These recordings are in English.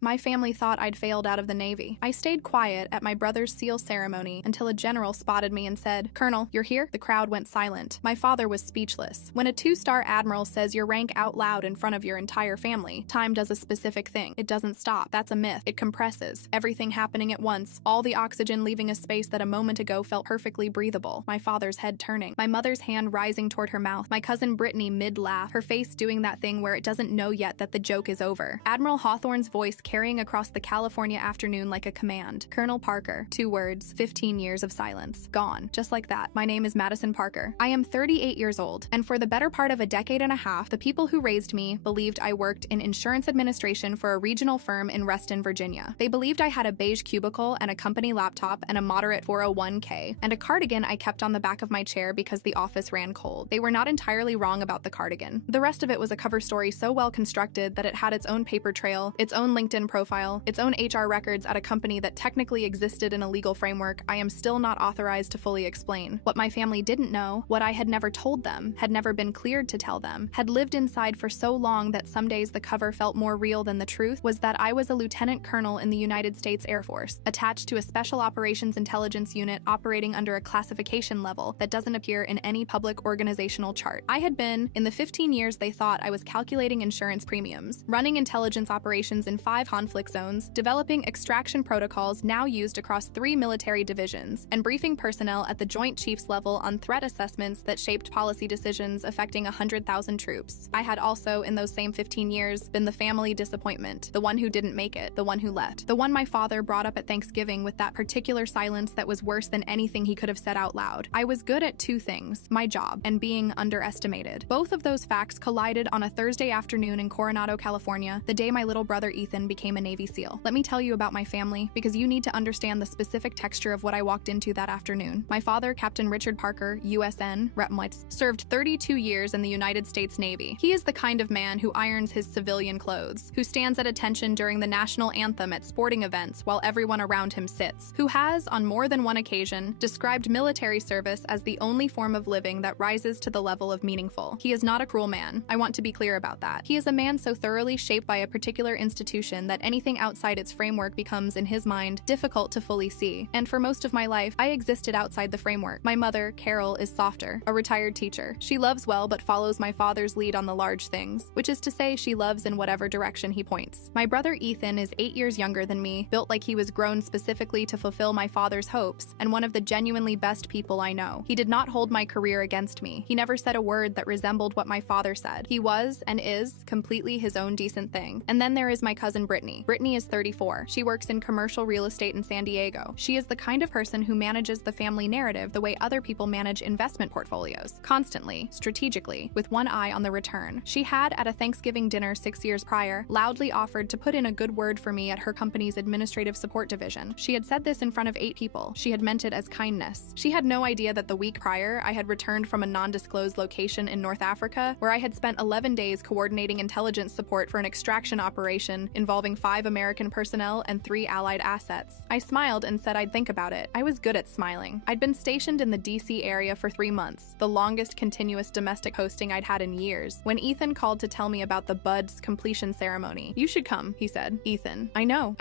My family thought I'd failed out of the Navy. I stayed quiet at my brother's SEAL ceremony until a general spotted me and said, "Colonel, you're here?" The crowd went silent. My father was speechless. When a 2-star admiral says your rank out loud in front of your entire family, time does a specific thing. It doesn't stop. That's a myth. It compresses. Everything happening at once. All the oxygen leaving a space that a moment ago felt perfectly breathable. My father's head turning. My mother's hand rising toward her mouth. My cousin Brittany mid-laugh, her face doing that thing where it doesn't know yet that the joke is over. Admiral Hawthorne's voice carrying across the California afternoon like a command. Colonel Parker. 2 words. 15 years of silence. Gone. Just like that. My name is Madison Parker. I am 38 years old, and for the better part of a decade and a half, the people who raised me believed I worked in insurance administration for a regional firm in Reston, Virginia. They believed I had a beige cubicle and a company laptop and a moderate 401k, and a cardigan I kept on the back of my chair because the office ran cold. They were not entirely wrong about the cardigan. The rest of it was a cover story so well constructed that it had its own paper trail, its own LinkedIn profile, its own HR records at a company that technically existed in a legal framework I am still not authorized to fully explain. What my family didn't know, what I had never told them, had never been cleared to tell them, had lived inside for so long that some days the cover felt more real than the truth, was that I was a lieutenant colonel in the United States Air Force, attached to a special operations intelligence unit operating under a classification level that doesn't appear in any public organizational chart. I had been, in the 15 years they thought I was calculating insurance premiums, running intelligence operations in 5 conflict zones, developing extraction protocols now used across 3 military divisions, and briefing personnel at the Joint Chiefs level on threat assessments that shaped policy decisions affecting 100,000 troops. I had also, in those same 15 years, been the family disappointment, the one who didn't make it, the one who left, the one my father brought up at Thanksgiving with that particular silence that was worse than anything he could have said out loud. I was good at 2 things, my job and being underestimated. Both of those facts collided on a Thursday afternoon in Coronado, California, the day my little brother Ethan became a Navy SEAL. Let me tell you about my family, because you need to understand the specific texture of what I walked into that afternoon. My father, Captain Richard Parker, USN, Repmwitz, served 32 years in the United States Navy. He is the kind of man who irons his civilian clothes, who stands at attention during the national anthem at sporting events while everyone around him sits, who has, on more than one occasion, described military service as the only form of living that rises to the level of meaningful. He is not a cruel man. I want to be clear about that. He is a man so thoroughly shaped by a particular institution that anything outside its framework becomes, in his mind, difficult to fully see. And for most of my life, I existed outside the framework. My mother, Carol, is softer, a retired teacher. She loves well but follows my father's lead on the large things, which is to say she loves in whatever direction he points. My brother Ethan is 8 years younger than me, built like he was grown specifically to fulfill my father's hopes, and one of the genuinely best people I know. He did not hold my career against me. He never said a word that resembled what my father said. He was, and is, completely his own decent thing. And then there is my cousin Brittany. Brittany is 34. She works in commercial real estate in San Diego. She is the kind of person who manages the family narrative the way other people manage investment portfolios, constantly, strategically, with one eye on the return. She had, at a Thanksgiving dinner 6 years prior, loudly offered to put in a good word for me at her company's administrative support division. She had said this in front of 8 people. She had meant it as kindness. She had no idea that the week prior, I had returned from a non-disclosed location in North Africa, where I had spent 11 days coordinating intelligence support for an extraction operation involving 5 American personnel and 3 Allied assets. I smiled and said I'd think about it. I was good at smiling. I'd been stationed in the DC area for 3 months, the longest continuous domestic posting I'd had in years, when Ethan called to tell me about the BUDS completion ceremony. "You should come," he said. "Ethan, I know.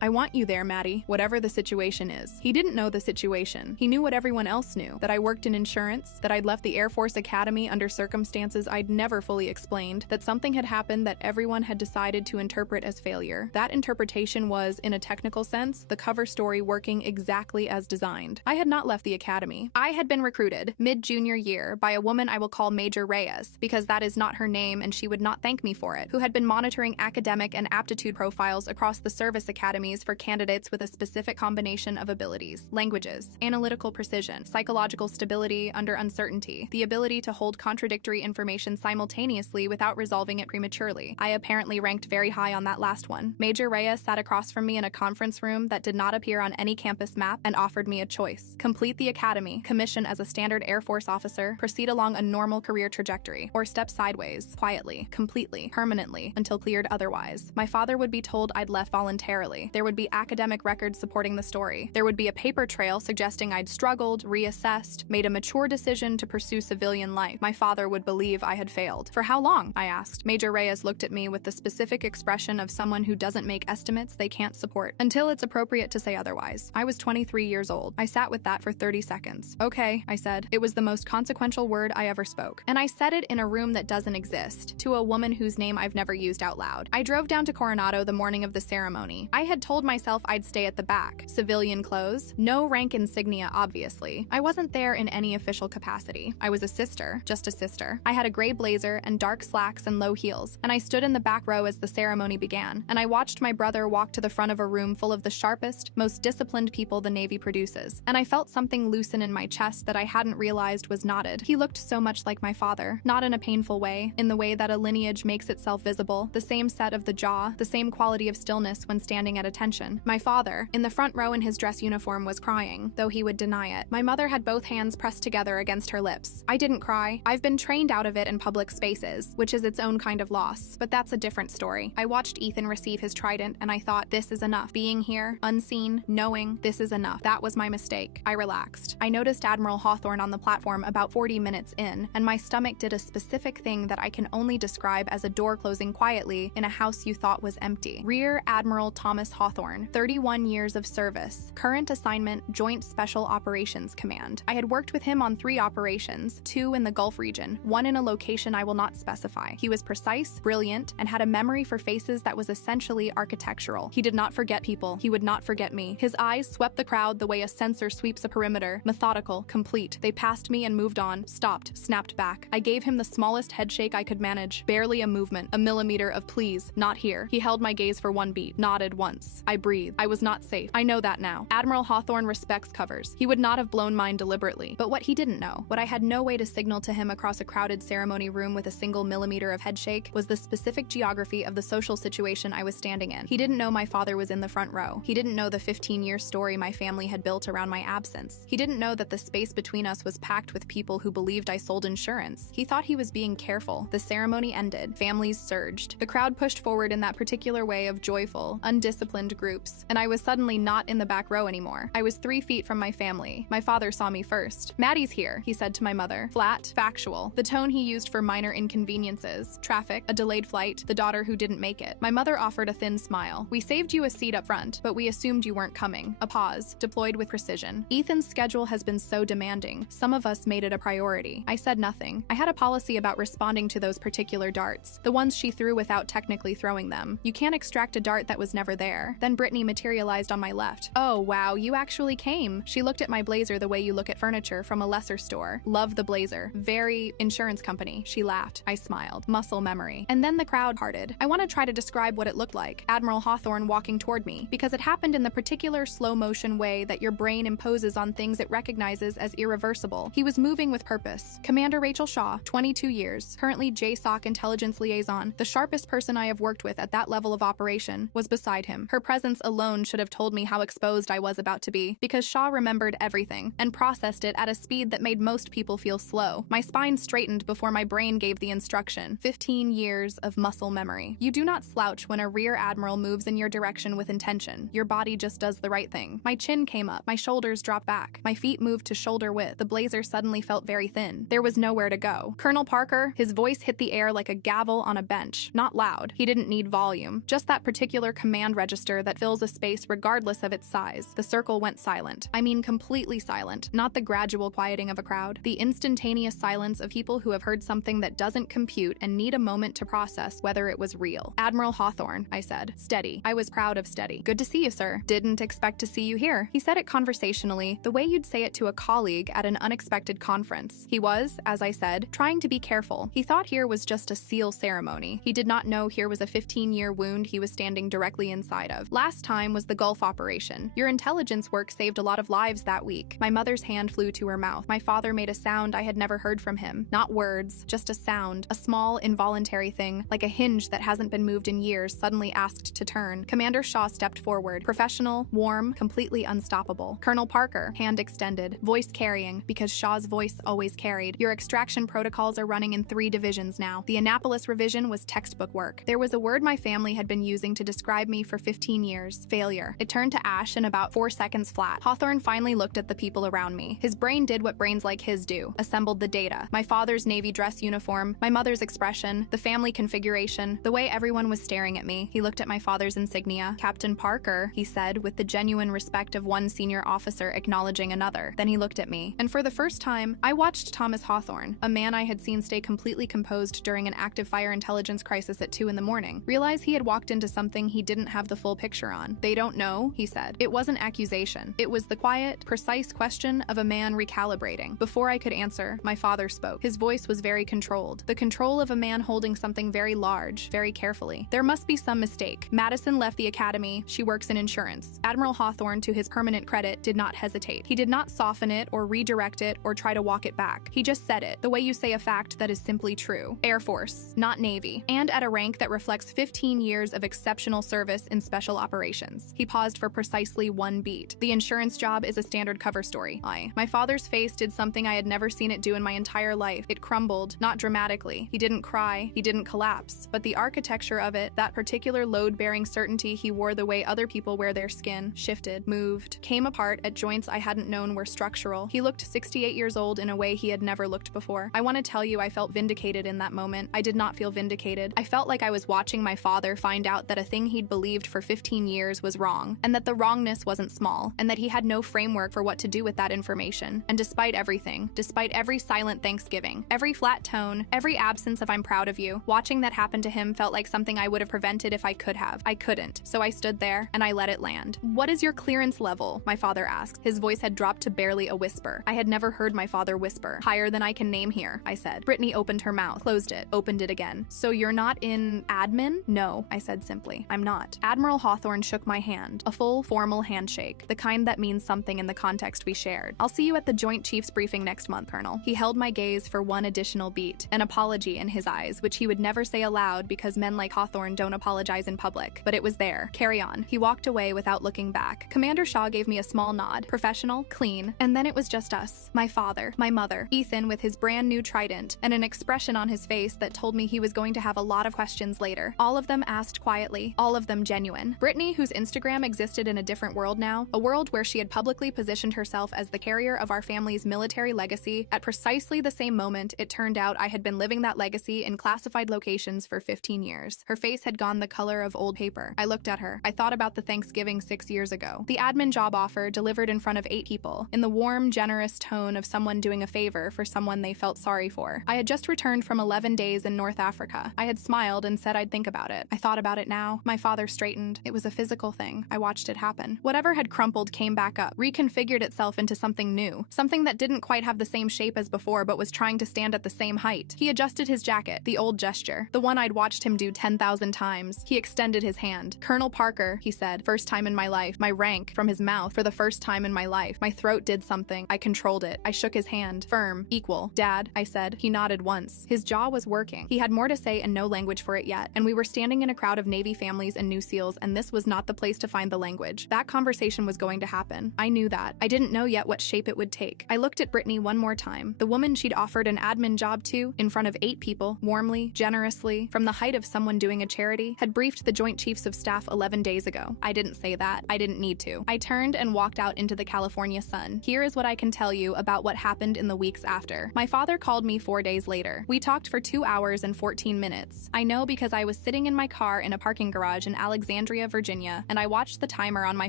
I want you there, Maddie, whatever the situation is." He didn't know the situation. He knew what everyone else knew, that I worked in insurance, that I'd left the Air Force Academy under circumstances I'd never fully explained, that something had happened that everyone had decided to interpret as failure. That interpretation was, in a technical sense, the cover story working exactly as designed. I had not left the academy. I had been recruited, mid-junior year, by a woman I will call Major Reyes, because that is not her name and she would not thank me for it, who had been monitoring academic and aptitude profiles across the service academies for candidates with a specific combination of abilities, languages, analytical precision, psychological stability under uncertainty, the ability to hold contradictory information simultaneously without resolving it prematurely. I apparently ranked very high on that last one. Major Reyes sat across from me in a conference room that did not appear on any campus map and offered me a choice: complete the academy, commission as a standard Air Force officer, proceed along a normal career trajectory, or step sideways, quietly, completely, permanently, until cleared otherwise. My father would be told I'd left voluntarily. There would be academic records supporting the story. There would be a paper trail suggesting I'd struggled, reassessed, made a mature decision to pursue civilian life. My father would believe I had failed. "For how long?" I asked. Major Reyes looked at me with the specific expression of someone someone who doesn't make estimates they can't support, until it's appropriate to say otherwise. I was 23 years old. I sat with that for 30 seconds. Okay, I said. It was the most consequential word I ever spoke. And I said it in a room that doesn't exist, to a woman whose name I've never used out loud. I drove down to Coronado the morning of the ceremony. I had told myself I'd stay at the back. Civilian clothes, no rank insignia, obviously. I wasn't there in any official capacity. I was a sister, just a sister. I had a gray blazer and dark slacks and low heels, and I stood in the back row as the ceremony began, and I watched my brother walk to the front of a room full of the sharpest, most disciplined people the Navy produces, and I felt something loosen in my chest that I hadn't realized was knotted. He looked so much like my father, not in a painful way, in the way that a lineage makes itself visible, the same set of the jaw, the same quality of stillness when standing at attention. My father, in the front row in his dress uniform, was crying, though he would deny it. My mother had both hands pressed together against her lips. I didn't cry. I've been trained out of it in public spaces, which is its own kind of loss, but that's a different story. I watched Ethan receive his trident, and I thought, this is enough. Being here, unseen, knowing, this is enough. That was my mistake. I relaxed. I noticed Admiral Hawthorne on the platform about 40 minutes in, and my stomach did a specific thing that I can only describe as a door closing quietly in a house you thought was empty. Rear Admiral Thomas Hawthorne, 31 years of service, current assignment, Joint Special Operations Command. I had worked with him on 3 operations, 2 in the Gulf region, 1 in a location I will not specify. He was precise, brilliant, and had a memory for faces that was essentially architectural. He did not forget people. He would not forget me. His eyes swept the crowd the way a sensor sweeps a perimeter, methodical, complete. They passed me and moved on, stopped, snapped back. I gave him the smallest headshake I could manage, barely a movement, a millimeter of please, not here. He held my gaze for 1 beat, nodded once. I breathed. I was not safe. I know that now. Admiral Hawthorne respects covers. He would not have blown mine deliberately. But what he didn't know, what I had no way to signal to him across a crowded ceremony room with a single millimeter of headshake, was the specific geography of the social situation I was standing in. He didn't know my father was in the front row. He didn't know the 15-year story my family had built around my absence. He didn't know that the space between us was packed with people who believed I sold insurance. He thought he was being careful. The ceremony ended. Families surged. The crowd pushed forward in that particular way of joyful, undisciplined groups, and I was suddenly not in the back row anymore. I was 3 feet from my family. My father saw me first. "Maddie's here," he said to my mother. Flat, factual, the tone he used for minor inconveniences. Traffic, a delayed flight, the daughter who didn't make it. My mother offered a thin smile. "We saved you a seat up front, but we assumed you weren't coming." A pause, deployed with precision. "Ethan's schedule has been so demanding. Some of us made it a priority." I said nothing. I had a policy about responding to those particular darts, the ones she threw without technically throwing them. You can't extract a dart that was never there. Then Brittany materialized on my left. "Oh, wow, you actually came." She looked at my blazer the way you look at furniture from a lesser store. "Love the blazer. Very insurance company." She laughed. I smiled. Muscle memory. And then the crowd parted. I want to try to describe what it looked like. Admiral Hawthorne walking toward me, because it happened in the particular slow motion way that your brain imposes on things it recognizes as irreversible. He was moving with purpose. Commander Rachel Shaw, 22 years, currently JSOC intelligence liaison, the sharpest person I have worked with at that level of operation, was beside him. Her presence alone should have told me how exposed I was about to be, because Shaw remembered everything and processed it at a speed that made most people feel slow. My spine straightened before my brain gave the instruction. 15 years of muscle memory. You do not slouch when a rear admiral moves in your direction with intention. Your body just does the right thing. My chin came up. My shoulders dropped back. My feet moved to shoulder width. The blazer suddenly felt very thin. There was nowhere to go. "Colonel Parker," his voice hit the air like a gavel on a bench. Not loud. He didn't need volume. Just that particular command register that fills a space regardless of its size. The circle went silent. I mean completely silent. Not the gradual quieting of a crowd. The instantaneous silence of people who have heard something that doesn't compute and need a moment to process whether it was real. "Admiral Hawthorne," I said. Steady. I was proud of steady. "Good to see you, sir. Didn't expect to see you here." He said it conversationally, the way you'd say it to a colleague at an unexpected conference. He was, as I said, trying to be careful. He thought here was just a seal ceremony. He did not know here was a 15-year wound he was standing directly inside of. "Last time was the Gulf operation. Your intelligence work saved a lot of lives that week." My mother's hand flew to her mouth. My father made a sound I had never heard from him. Not words, just a sound. A small, involuntary thing, like a hinge that hasn't been moved in years, suddenly asked to turn. Commander Shaw stepped forward. Professional, warm, completely unstoppable. "Colonel Parker," hand extended, voice carrying, because Shaw's voice always carried. "Your extraction protocols are running in 3 divisions now. The Annapolis revision was textbook work. There was a word my family had been using to describe me for 15 years. Failure. It turned to ash in about 4 seconds flat." Hawthorne finally looked at the people around me. His brain did what brains like his do. Assembled the data. My father's Navy dress uniform, my mother's expression, the family configuration, the way everyone was staring at me. me. He looked at my father's insignia. "Captain Parker," he said, with the genuine respect of one senior officer acknowledging another. Then he looked at me. And for the first time, I watched Thomas Hawthorne, a man I had seen stay completely composed during an active fire intelligence crisis at 2 in the morning, realize he had walked into something he didn't have the full picture on. "They don't know," he said. It wasn't accusation. It was the quiet, precise question of a man recalibrating. Before I could answer, my father spoke. His voice was very controlled. The control of a man holding something very large, very carefully. "There must be some mistake. Madison left the academy. She works in insurance." Admiral Hawthorne, to his permanent credit, did not hesitate. He did not soften it or redirect it or try to walk it back. He just said it, the way you say a fact that is simply true. "Air Force, not Navy, and at a rank that reflects 15 years of exceptional service in special operations." He paused for precisely one beat. "The insurance job is a standard cover story." My father's face did something I had never seen it do in my entire life. It crumbled, not dramatically. He didn't cry, he didn't collapse, but the architecture of it, that particular load-bearing certainty he wore the way other people wear their skin, shifted, moved, came apart at joints I hadn't known were structural. He looked 68 years old in a way he had never looked before. I want to tell you I felt vindicated in that moment. I did not feel vindicated. I felt like I was watching my father find out that a thing he'd believed for 15 years was wrong, and that the wrongness wasn't small, and that he had no framework for what to do with that information. And despite everything, despite every silent thanksgiving, every flat tone, every absence of "I'm proud of you," watching that happen to him felt like something I would have prevented if I could have. I couldn't, so I stood there, and I let it land. "What is your clearance level?" my father asked. His voice had dropped to barely a whisper. I had never heard my father whisper. "Higher than I can name here," I said. Brittany opened her mouth, closed it, opened it again. "So you're not in admin?" "No," I said simply. "I'm not." Admiral Hawthorne shook my hand, a full, formal handshake, the kind that means something in the context we shared. "I'll see you at the Joint Chiefs briefing next month, Colonel." He held my gaze for one additional beat, an apology in his eyes, which he would never say aloud because men like Hawthorne don't apologize in public, but it was there. "Carry on." He walked away without looking back. Commander Shaw gave me a small nod, professional, clean, and then it was just us. My father, my mother, Ethan with his brand new trident, and an expression on his face that told me he was going to have a lot of questions later. All of them asked quietly, all of them genuine. Brittany, whose Instagram existed in a different world now, a world where she had publicly positioned herself as the carrier of our family's military legacy, at precisely the same moment it turned out I had been living that legacy in classified locations for 15 years. Her face had gone the color of old paper. I looked at her. I thought about the Thanksgiving 6 years ago. The admin job offer delivered in front of 8 people, in the warm, generous tone of someone doing a favor for someone they felt sorry for. I had just returned from 11 days in North Africa. I had smiled and said I'd think about it. I thought about it now. My father straightened. It was a physical thing. I watched it happen. Whatever had crumpled came back up, reconfigured itself into something new, something that didn't quite have the same shape as before but was trying to stand at the same height. He adjusted his jacket, the old gesture, the one I'd watched him do 10,000 times. He extended his hand. "Colonel Parker," he said, first time in my life. My rank, from his mouth, for the first time in my life. My throat did something. I controlled it. I shook his hand. Firm, equal. "Dad," I said. He nodded once. His jaw was working. He had more to say and no language for it yet, and we were standing in a crowd of Navy families and new SEALs, and this was not the place to find the language. That conversation was going to happen. I knew that. I didn't know yet what shape it would take. I looked at Brittany one more time, the woman she'd offered an admin job to, in front of 8 people, warmly, generously, from the height of someone doing a charity, had briefed the Joint Chiefs of Staff 11 days ago. I didn't say that. I didn't need to. I turned and walked out into the California sun. Here is what I can tell you about what happened in the weeks after. My father called me 4 days later. We talked for 2 hours and 14 minutes. I know because I was sitting in my car in a parking garage in Alexandria, Virginia, and I watched the timer on my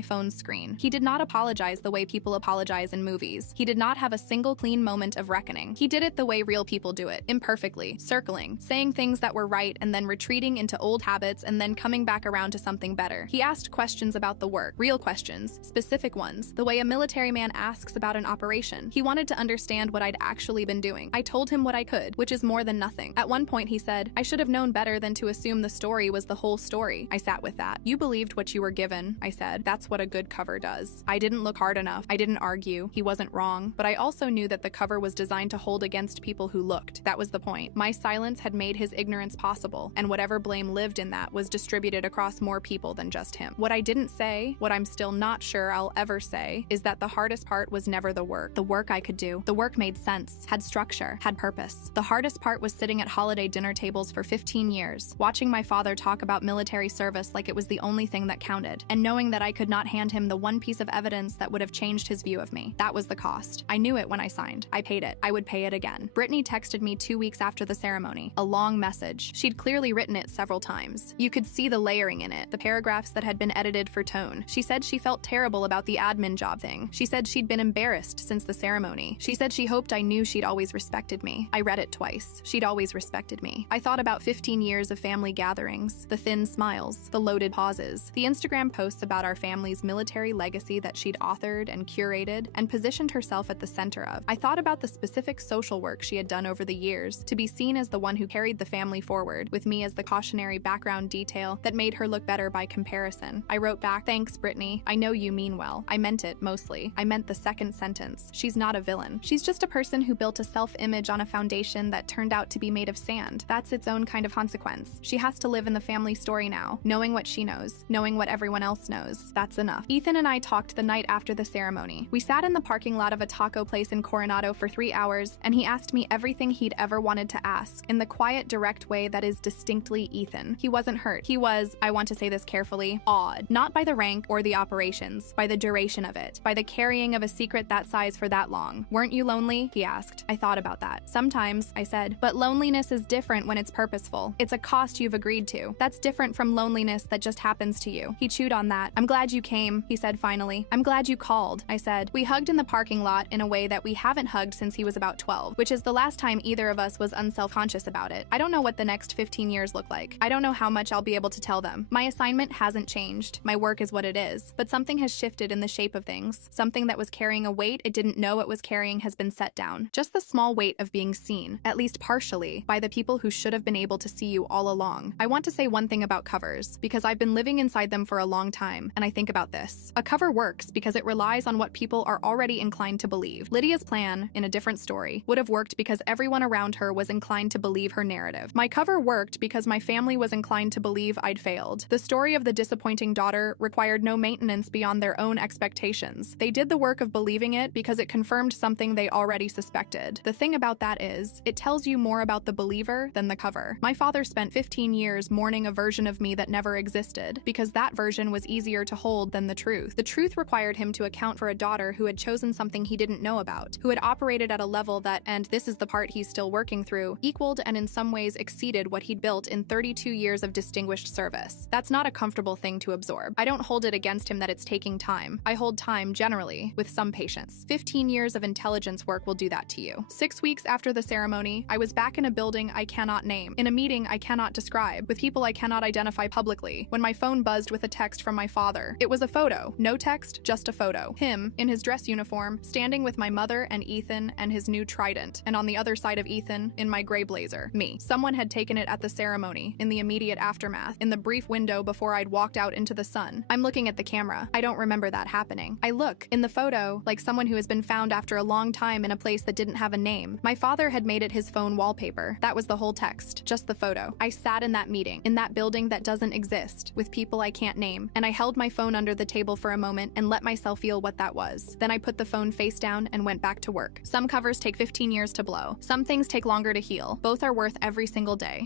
phone's screen. He did not apologize the way people apologize in movies. He did not have a single clean moment of reckoning. He did it the way real people do it, imperfectly, circling, saying things that were right and then retreating into old habits and then coming back around to something better. He asked questions about the work, real questions, specific ones, the way a military man asks about an operation. He wanted to understand what I'd actually been doing. I told him what I could, which is more than nothing. At one point he said, "I should have known better than to assume the story was the whole story." I sat with that. "You believed what you were given," I said. "That's what a good cover does." I didn't look hard enough. I didn't argue. He wasn't wrong. But I also knew that the cover was designed to hold against people who looked. That was the point. My silence had made his ignorance possible, and whatever blame lived in that was distributed across more people than just him. What I didn't say, what I'm still not sure I'll ever say, is that the hardest part was never the work I could do. The work made sense, had structure, had purpose. The hardest part was sitting at holiday dinner tables for 15 years, watching my father talk about military service like it was the only thing that counted, and knowing that I could not hand him the one piece of evidence that would have changed his view of me. That was the cost. I knew it when I signed. I paid it. I would pay it again. Brittany texted me 2 weeks after the ceremony. A long message. She'd clearly written it several times. pages. You could see the layering in it, the paragraphs that had been edited for tone. She said she felt terrible about the admin job thing. She said she'd been embarrassed since the ceremony. She said she hoped I knew she'd always respected me. I read it twice. She'd always respected me. I thought about 15 years of family gatherings, the thin smiles, the loaded pauses, the Instagram posts about our family's military legacy that she'd authored and curated and positioned herself at the center of. I thought about the specific social work she had done over the years to be seen as the one who carried the family forward, with me as the cautionary background detail that made her look better by comparison. I wrote back, "Thanks, Brittany. I know you mean well." I meant it, mostly. I meant the second sentence. She's not a villain. She's just a person who built a self-image on a foundation that turned out to be made of sand. That's its own kind of consequence. She has to live in the family story now, knowing what she knows, knowing what everyone else knows. That's enough. Ethan and I talked the night after the ceremony. We sat in the parking lot of a taco place in Coronado for 3 hours, and he asked me everything he'd ever wanted to ask, in the quiet, direct way that is distinctly Ethan. He wasn't hurt. He was, I want to say this carefully, awed. Not by the rank or the operations, by the duration of it, by the carrying of a secret that size for that long. "Weren't you lonely?" he asked. I thought about that. "Sometimes," I said, "but loneliness is different when it's purposeful. It's a cost you've agreed to. That's different from loneliness that just happens to you." He chewed on that. "I'm glad you came," he said finally. "I'm glad you called," I said. We hugged in the parking lot in a way that we haven't hugged since he was about 12, which is the last time either of us was unself-conscious about it. I don't know what the next 15 years look like. I don't know how much I'll be able to tell them. My assignment hasn't changed. My work is what it is. But something has shifted in the shape of things. Something that was carrying a weight it didn't know it was carrying has been set down. Just the small weight of being seen, at least partially, by the people who should have been able to see you all along. I want to say one thing about covers, because I've been living inside them for a long time, and I think about this. A cover works because it relies on what people are already inclined to believe. Lydia's plan, in a different story, would have worked because everyone around her was inclined to believe her narrative. My cover worked because my family was inclined to believe I'd failed. The story of the disappointing daughter required no maintenance beyond their own expectations. They did the work of believing it because it confirmed something they already suspected. The thing about that is, it tells you more about the believer than the cover. My father spent 15 years mourning a version of me that never existed, because that version was easier to hold than the truth. The truth required him to account for a daughter who had chosen something he didn't know about, who had operated at a level that, and this is the part he's still working through, equaled and in some ways exceeded what he'd built in 32 years of distinguished service. That's not a comfortable thing to absorb. I don't hold it against him that it's taking time. I hold time, generally, with some patience. 15 years of intelligence work will do that to you. 6 weeks after the ceremony, I was back in a building I cannot name, in a meeting I cannot describe, with people I cannot identify publicly, when my phone buzzed with a text from my father. It was a photo. No text, just a photo. Him, in his dress uniform, standing with my mother and Ethan and his new trident, and on the other side of Ethan, in my gray blazer, me. Someone had taken it at the ceremony, in the immediate aftermath, in the brief window before I'd walked out into the sun. I'm looking at the camera. I don't remember that happening. I look, in the photo, like someone who has been found after a long time in a place that didn't have a name. My father had made it his phone wallpaper. That was the whole text, just the photo. I sat in that meeting, in that building that doesn't exist, with people I can't name, and I held my phone under the table for a moment and let myself feel what that was. Then I put the phone face down and went back to work. Some covers take 15 years to blow. Some things take longer to heal. Both are worth every single day.